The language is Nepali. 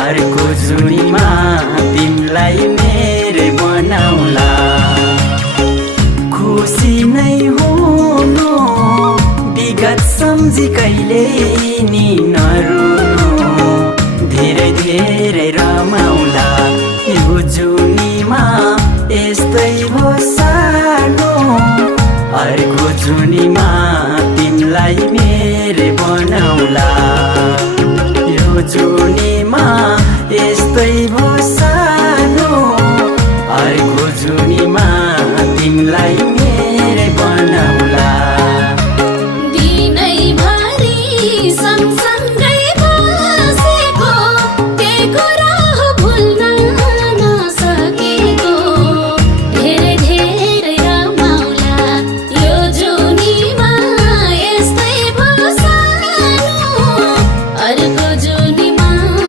अर्को जुनीमा तिमीलाई मेरै बनाउला। खुसी नै हुनु विगत सम्झी कहिले नि नरुनु, धेरै धेरै रमाउला। यो जुनीमा यस्तै हो सानो, अर्को जुनीमा तिमीलाई मेरै बनाउला। यो जुनीमा यस्तै हो सानो, अर्को जुनीमा तिमीलाई मेरै बनाउला। दिनैभरि सँगसँगै बसेको